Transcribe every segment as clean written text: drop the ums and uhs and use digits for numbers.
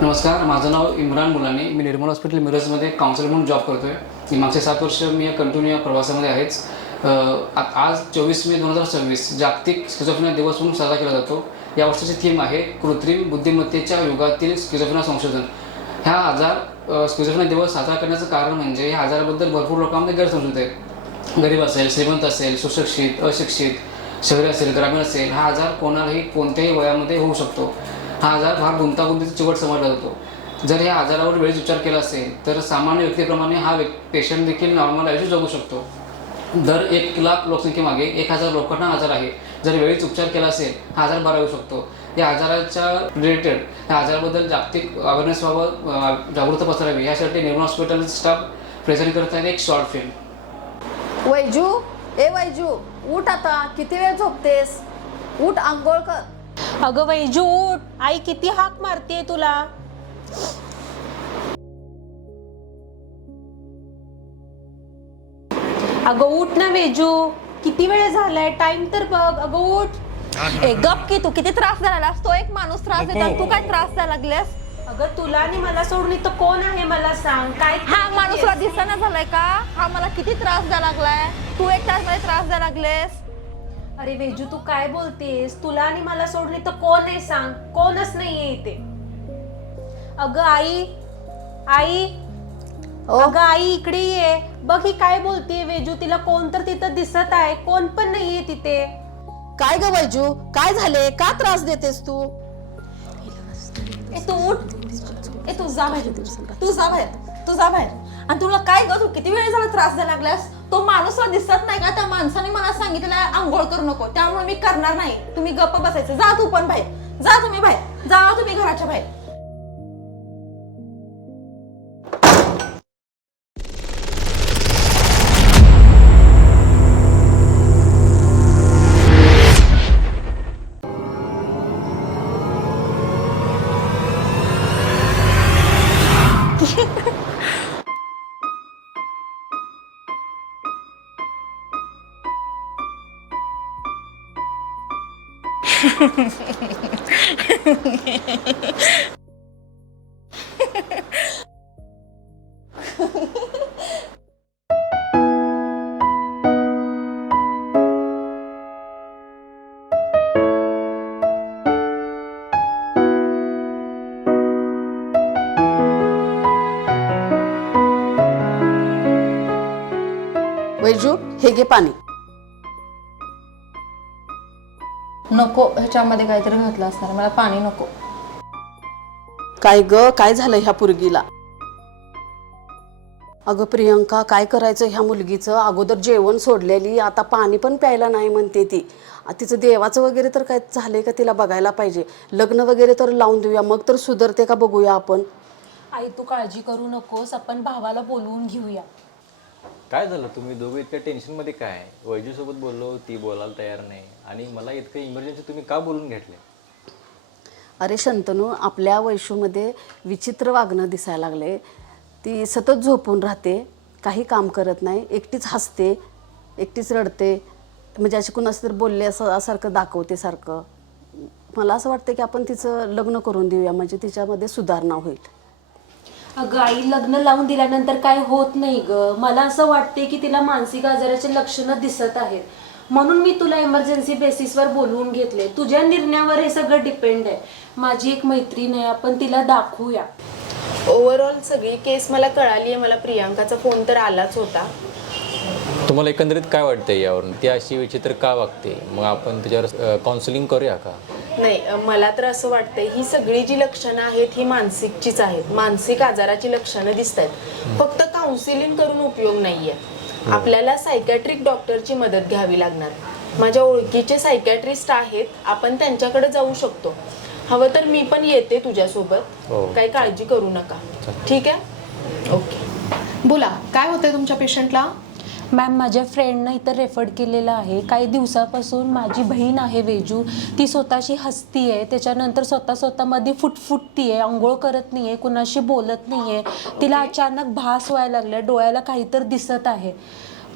नमस्कार, माझं नाव इम्रान मुलानी. मी निर्मल hospital मिरजमध्ये counsellor म्हणून जॉब करतो आहे. मी मागचे 7 वर्ष मी कंटिन्यू या प्रवासामध्ये आहेच. आज 24 मे 2026 जागतिक स्किझोफ्रेनिया दिवस म्हणून साजरा केला जातो. या वर्षाची थीम आहे कृत्रिम बुद्धिमत्तेच्या युगातील स्किझोफ्रेनिया संशोधन. स्किझोफ्रेनिया दिवस साजरा करण्याचं कारण म्हणजे या आजाराबद्दल भरपूर लोकांमध्ये गैरसमजूत आहे. गरीब असेल, श्रीमंत असेल, सुशिक्षित, अशिक्षित, शहरी असेल, ग्रामीण असेल, हा आजार कोणालाही कोणत्याही वयामध्ये होऊ शकतो. हा आजार फार गुंतागुंतीचा चिवट समजला जातो. जर या आजारावर वेळीच उपचार केला असेल तर सामान्य व्यक्तीप्रमाणे हा पेशंट देखील नॉर्मल आयुष्य जगू शकतो. दर 1,00,000 लोकसंख्येमागे 1,000 लोकांना आजार आहे. जर वेळीच उपचार केला असेल हा आजार बरा होऊ शकतो. या आजाराच्या रिलेटेड या आजाराबद्दल जागतिक अवेअरनेस व्हावं, जागरूकता पसरावी यासाठी निर्मल हॉस्पिटल स्टाफ प्रेझेंट करत आहे एक शॉर्ट फिल्म. वैजू, उठ आता. किती वेळ झोपतेस? उठ, आंघोळ कर. अगं वैजू उठ, आई किती हाक मारते तुला. अगं उठ ना वैजू, किती वेळ झालाय, टाइम तर बघ. अगं उठ. गप की, तू किती त्रास द्यायला लागलास? तो एक माणूस त्रास देतात, तू काय त्रास द्यायला लागलेस? अगं तुला आणि मला सोडून इथं कोण आहे मला सांग. काय हा माणूस तुला दिसना झालाय का? हा मला किती त्रास द्यायला लागलाय. तू एक तास मला त्रास द्यायला लागलेस. अरे वेजू तू काय बोलतेस? तुला आणि मला सोडून इथं कोण आहे सांग. कोणच नाहीये इथे. अगं आई, अगं आई इकडे ये बघ. ही काय बोलतेय वेजू? तिला कोण तर तिथं दिसत आहे, कोण पण नाहीये तिथे. काय ग वैजू, काय झाले? का त्रास देतेस तू? तू उठ. तू जा बाहेर. तू जा बाहेर. आणि तुला काय ग, तू किती वेळ झाला त्रास द्यायला लागलास? तो माणूस तुला दिसत नाही का? त्या माणसाने मला सांगितलं आंघोळ करू नको, त्यामुळे मी करणार नाही. तुम्ही गप्प बसायचं. जा तू पण बाहेर. जा तुम्ही बाहेर. जा तुम्ही घराच्या बाहेर. वैजू, हे घे पाणी. नको, ह्याच्यामध्ये काहीतरी घातलं असणार. मला पाणी नको. काय ग, काय झालं ह्या पोरगीला? अगं प्रियंका, काय करायचं ह्या मुलगीचं? अगोदर जेवण सोडलेली, आता पाणी पण प्यायला नाही म्हणते ती. तिचं देवाचं वगैरे तर काय झालंय का तिला बघायला पाहिजे. लग्न वगैरे तर लावून देऊया, मग तर सुधरते का बघूया आपण. आई तू काळजी करू नकोस, आपण भावाला बोलवून घेऊया. काय झालं? तुम्ही दोघं इतक्या टेन्शनमध्ये काय? वैजूसोबत बोललो, ती बोलायला तयार नाही, आणि मला इतकं इमर्जन्सी तुम्ही का बोलून घेतले? अरे शंतनू, आपल्या वैशूमध्ये विचित्र वागणं दिसायला लागले. ती सतत झोपून राहते, काही काम करत नाही, एकटीच हसते, एकटीच रडते, म्हणजे अशी कुणास तर बोलले असं सारखं दाखवते सारखं. मला असं वाटतं की आपण तिचं लग्न करून देऊया, म्हणजे तिच्यामध्ये सुधारणा होईल. अगं आई, लग्न लावून दिल्यानंतर काय होत नाही ग. मला असं वाटते की तिला मानसिक आजाराचे लक्षणं दिसत आहेत, म्हणून मी तुला इमर्जन्सी बेसिसवर बोलवून घेतले. तुझ्या निर्णयावर हे सगळं डिपेंड आहे. माझी एक मैत्रीण आहे, आपण तिला दाखवूया. ओव्हरऑल सगळी केस मला कळाली आहे. मला प्रियांकाचा फोन तर आलाच होता. तुम्हाला एकंदरीत काय वाटतं यावरून? ती अशी विचित्र का वागते? मग आपण त्याच्यावर काउन्सिलिंग करूया का? नाही, मला तर असं वाटतंय ही सगळी जी लक्षणं आहेत ही मानसिकचीच आहेत. मानसिक आजाराची लक्षणं दिसत आहेत. फक्त काउन्सिलिंग करून उपयोग नाहीये. आपल्याला सायकॅट्रिक डॉक्टरची मदत घ्यावी लागणार. माझ्या ओळखीचे सायकॅट्रिस्ट आहेत, आपण त्यांच्याकडे जाऊ शकतो. हवं तर मी पण येते तुझ्यासोबत. काही काळजी करू नका. ठीक आहे? ओके. बोला, काय होतंय तुमच्या पेशंटला? मॅम, माझ्या फ्रेंडनं इथं रेफर केलेलं आहे. काही दिवसापासून माझी बहीण आहे वेजू, ती स्वतःशी हसती आहे, त्याच्यानंतर स्वतःमध्ये फुटफुटती आहे, आंघोळ करत नाही आहे, कुणाशी बोलत नाही आहे, तिला अचानक भास व्हायला लागला, डोळ्याला काहीतरी दिसत आहे.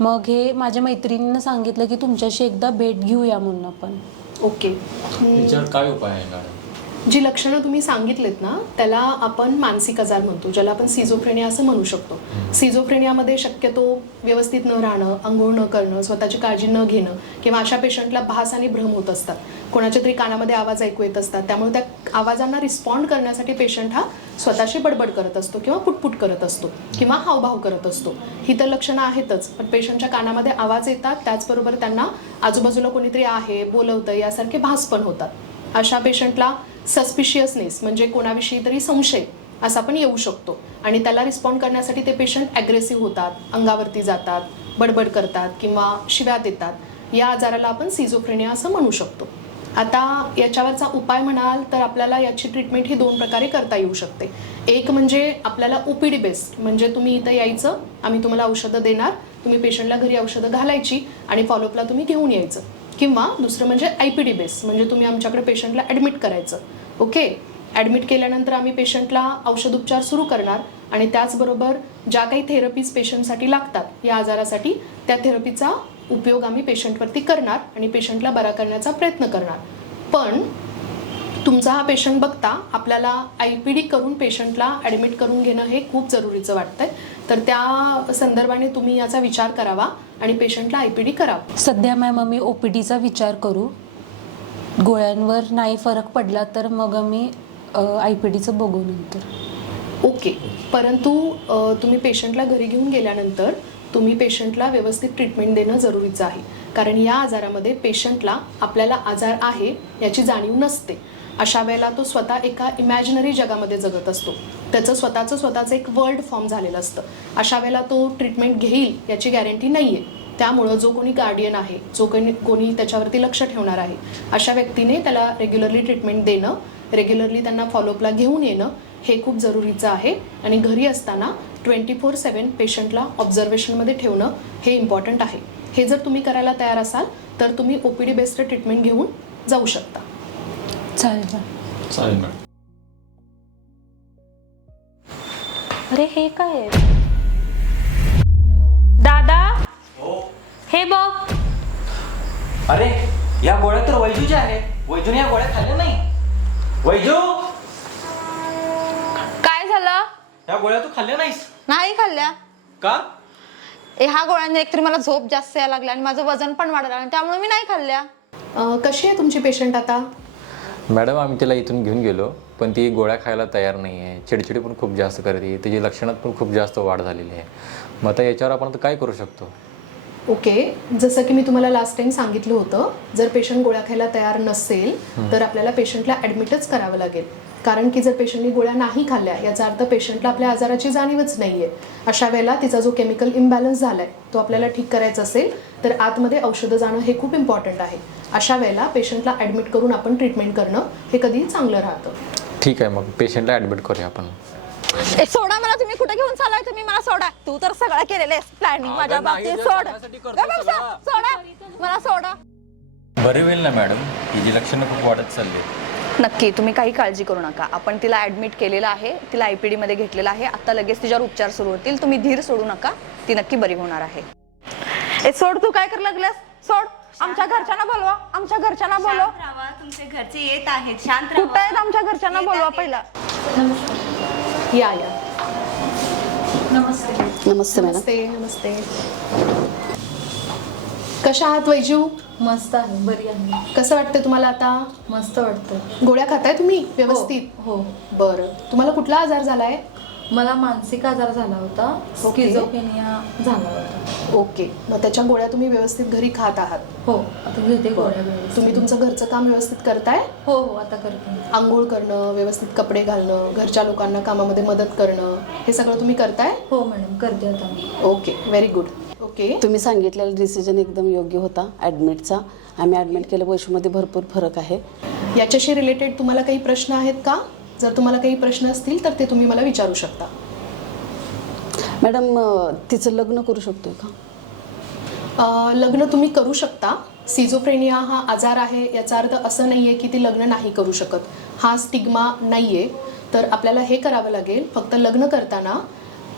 मग हे माझ्या मैत्रिणीनं सांगितलं की तुमच्याशी एकदा भेट घेऊया म्हणून आपण. ओके. त्याच्यावर काय उपाय आहे मॅडम? जी लक्षणं तुम्ही सांगितलेत ना त्याला आपण मानसिक आजार म्हणतो, ज्याला आपण सिझोफ्रेनिया असं म्हणू शकतो. सिझोफ्रेनियामध्ये शक्यतो व्यवस्थित न राहणं, अंघोळ न करणं, स्वतःची काळजी न घेणं किंवा अशा पेशंटला भास आणि भ्रम होत असतात. कोणाच्या तरी कानामध्ये आवाज ऐकू येत असतात, त्यामुळे त्या आवाजांना रिस्पॉन्ड करण्यासाठी पेशंट हा स्वतःशी बडबड करत असतो किंवा पुटपुट करत असतो किंवा हावभाव करत असतो. ही तर लक्षणं आहेतच, पण पेशंटच्या कानामध्ये आवाज येतात, त्याचबरोबर त्यांना आजूबाजूला कोणीतरी आहे, बोलवतं यासारखे भास पण होतात. अशा पेशंटला सस्पिशियसनेस म्हणजे कोणाविषयी तरी संशय असा पण येऊ शकतो आणि त्याला रिस्पॉन्ड करण्यासाठी ते पेशंट ॲग्रेसिव्ह होतात, अंगावरती जातात, बडबड करतात किंवा शिव्या देतात. या आजाराला आपण सिझोफ्रेनिया असं म्हणू शकतो. आता याच्यावरचा उपाय म्हणाल तर आपल्याला याची ट्रीटमेंट ही 2 प्रकारे करता येऊ शकते. एक म्हणजे आपल्याला OPD बेस्ड, म्हणजे तुम्ही इथं यायचं, आम्ही तुम्हाला औषधं देणार, तुम्ही पेशंटला घरी औषधं घालायची आणि फॉलोअपला तुम्ही घेऊन यायचं. किंवा दुसरं म्हणजे IPD बेस्ड, म्हणजे तुम्ही आमच्याकडे पेशंटला ॲडमिट करायचं. ओके, ॲडमिट केल्यानंतर आम्ही पेशंटला औषधोपचार सुरू करणार आणि त्याचबरोबर ज्या काही थेरपीज पेशंटसाठी लागतात या आजारासाठी त्या थेरपीचा उपयोग आम्ही पेशंटवरती करणार आणि पेशंटला बरा करण्याचा प्रयत्न करणार. पण तुमचा हा पेशंट बघता आपल्याला IPD करून पेशंटला ॲडमिट करून घेणं हे खूप जरुरीचं वाटतंय. तर त्या संदर्भाने तुम्ही याचा विचार करावा आणि पेशंटला IPD करावं. सध्या मॅम आम्ही OPDचा विचार करू. गोळ्यांवर नाही फरक पडला तर मग आम्ही IPDचं बघू नंतर. ओके, परंतु तुम्ही पेशंटला घरी घेऊन गेल्यानंतर तुम्ही पेशंटला व्यवस्थित ट्रीटमेंट देणं जरुरीचं आहे. कारण या आजारामध्ये पेशंटला आपल्याला आजार आहे याची जाणीव नसते. अशा वेळेला तो स्वतः एका इमॅजिनरी जगामध्ये जगत असतो, त्याचं स्वतःचं एक वर्ल्ड फॉर्म झालेलं असतं. अशा वेळेला तो ट्रीटमेंट घेईल याची गॅरंटी नाही आहे. त्यामुळं जो कोणी गार्डियन आहे, जो कोणी त्याच्यावरती लक्ष ठेवणार आहे, अशा व्यक्तीने त्याला रेग्युलरली ट्रीटमेंट देणं, रेग्युलरली त्यांना फॉलोअपला घेऊन येणं हे खूप जरुरीचं आहे. आणि घरी असताना 24/7 पेशंटला ऑब्झर्वेशनमध्ये ठेवणं हे इम्पॉर्टंट आहे. हे जर तुम्ही करायला तयार असाल तर तुम्ही OPD बेस्ड ट्रीटमेंट घेऊन जाऊ शकता. चालेल मॅम. चालेल मॅडम. अरे हे काय आहे? दादा हे बघ. अरे या गोळ्या तर वैजूच्या आहेत. वैजूने या गोळ्या खाल्ल्या नाही. वैजू, काय झालं? या गोळ्या तू खाल्ल्या नाहीस नाही खाल्ल्या. का? ह्या गोळ्यांनी एकतरी मला झोप जास्त यायला लागली आणि माझं वजन पण वाढलं आणि त्यामुळे मी नाही खाल्ल्या. कशी आहे तुमची पेशंट आता? मॅडम आम्ही तिला इथून घेऊन गेलो पण ती गोळ्या खायला तयार नाही आहे. चिडचिडी पण खूप जास्त करते. त्याची लक्षणात पण खूप जास्त वाढ झालेली आहे. मग आता याच्यावर आपण काय करू शकतो? ओके, जसं की मी तुम्हाला लास्ट टाइम सांगितलं होतं, जर पेशंट गोळ्या खायला तयार नसेल तर आपल्याला पेशंटला ॲडमिटच करावं लागेल. कारण की जर पेशंटने गोळ्या नाही खाल्ल्या याचा अर्थ पेशंटला आपल्या आजाराची जाणीवच नाही आहे. अशा वेळेला तिचा जो केमिकल इम्बॅलन्स झाला आहे तो आपल्याला ठीक करायचा असेल तर आतमध्ये औषधं जाणं हे खूप इम्पॉर्टंट आहे. अशा वेळेला पेशंटला ॲडमिट करून आपण ट्रीटमेंट करणं हे कधीही चांगलं राहतं. ठीक आहे, मग पेशंटला ॲडमिट करूया आपण. सोडा मला, तुम्ही कुठे घेऊन चालाय? तुम्ही मला सोडा. तू तर सगळं केलेलं आहेस प्लॅनिंग माझ्या बाबतीत. सोडा मला, सोडा. बरे होईल ना मॅडम? हिची लक्षणं खूप वाढत चालली. नक्की, तुम्ही काही काळजी करू नका. आपण तिला ॲडमिट केलेलं आहे, तिला IPD मध्ये घेतलेलं आहे. आता लगेच तिच्यावर उपचार सुरू होतील. तुम्ही धीर सोडू नका, ती नक्की बरी होणार आहे. सोड, तू काय कर लागल्यास? सोड. आमच्या घरच्यांना बोलवा, आमच्या घरच्यांना बोलवा. तुमचे घरचे येत आहेत, शांत कुठं आहेत? आमच्या घरच्यांना बोलवा पहिला. या नमस्ते मॅडम. नमस्ते. नमस्ते. कशा आहात वैजू? मस्त आहे, बरी आहे. कसं वाटतं तुम्हाला आता? मस्त वाटतं. गोळ्या खाताय तुम्ही व्यवस्थित? हो. बरं, तुम्हाला कुठला आजार झालाय? मला मानसिक आजार झाला होता, स्किझोफ्रेनिया झाला होता. ओके, मग त्याच्या गोळ्या तुम्ही व्यवस्थित घरी खात आहात? हो, आता घेते गोळ्या व्यवस्थित. तुम्ही तुमचं घरचं काम व्यवस्थित करताय? हो हो, आता करते. आंघोळ करणं, व्यवस्थित कपडे घालणं, घरच्या लोकांना कामामध्ये मदत करणं, हे सगळं तुम्ही करताय? हो मॅडम, करते आता मी. Okay, very good. ओके, तुम्ही सांगितलेला डिसिजन एकदम योग्य होता ॲडमिटचा. आम्ही ॲडमिट केलं, वैशूमध्ये भरपूर फरक आहे. याच्याशी रिलेटेड तुम्हाला काही प्रश्न आहेत का? जर तुम्हाला काही प्रश्न असतील तर ते तुम्ही मला विचारू शकता. मॅडम तिचं लग्न करू शकतोय का? लग्न तुम्ही करू शकता. सिझोफ्रेनिया हा आजार आहे याचा अर्थ असं नाही आहे की ती लग्न नाही करू शकत. हा स्टिग्मा नाही आहे. तर आपल्याला हे करावं लागेल, फक्त लग्न करताना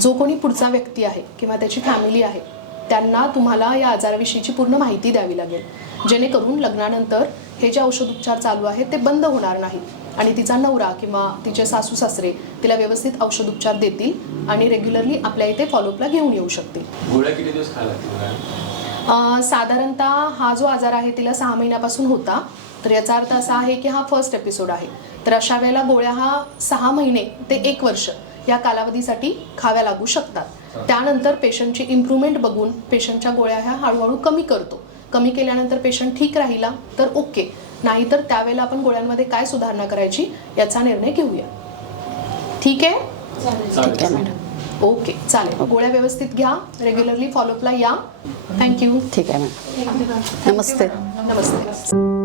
जो कोणी पुढचा व्यक्ती आहे किंवा त्याची फॅमिली आहे त्यांना तुम्हाला या आजाराविषयीची पूर्ण माहिती द्यावी लागेल, जेणेकरून लग्नानंतर हे जे औषधोपचार चालू आहेत ते बंद होणार नाही. आणि तिचा नवरा किंवा तिचे सासू सासरे तिला व्यवस्थित औषधोपचार देतील आणि रेग्युलरली आपल्या इथे फॉलोअपला घेऊन येऊ शकतील. गोळ्या किती दिवस खायला लागतील? साधारणतः हा जो आजार आहे तिला 6 महिन्यापासून होता, तर याचा अर्थ असा आहे की हा फर्स्ट एपिसोड आहे. तर अशा वेळेला गोळ्या हा 6 महिने ते 1 वर्ष या कालावधीसाठी खाव्या लागू शकतात. त्यानंतर पेशंटची इम्प्रूव्हमेंट बघून पेशंटच्या गोळ्या ह्या हळूहळू कमी करतो. कमी केल्यानंतर पेशंट ठीक राहिला तर ओके, नाहीतर त्यावेळेला आपण गोळ्यांमध्ये काय सुधारणा करायची याचा निर्णय घेऊया. ठीक आहे? ठीक आहे मॅडम. ओके, चालेल. गोळ्या व्यवस्थित घ्या, रेग्युलरली फॉलोअपला या. थँक्यू. ठीक आहे मॅडम. नमस्ते. नमस्ते.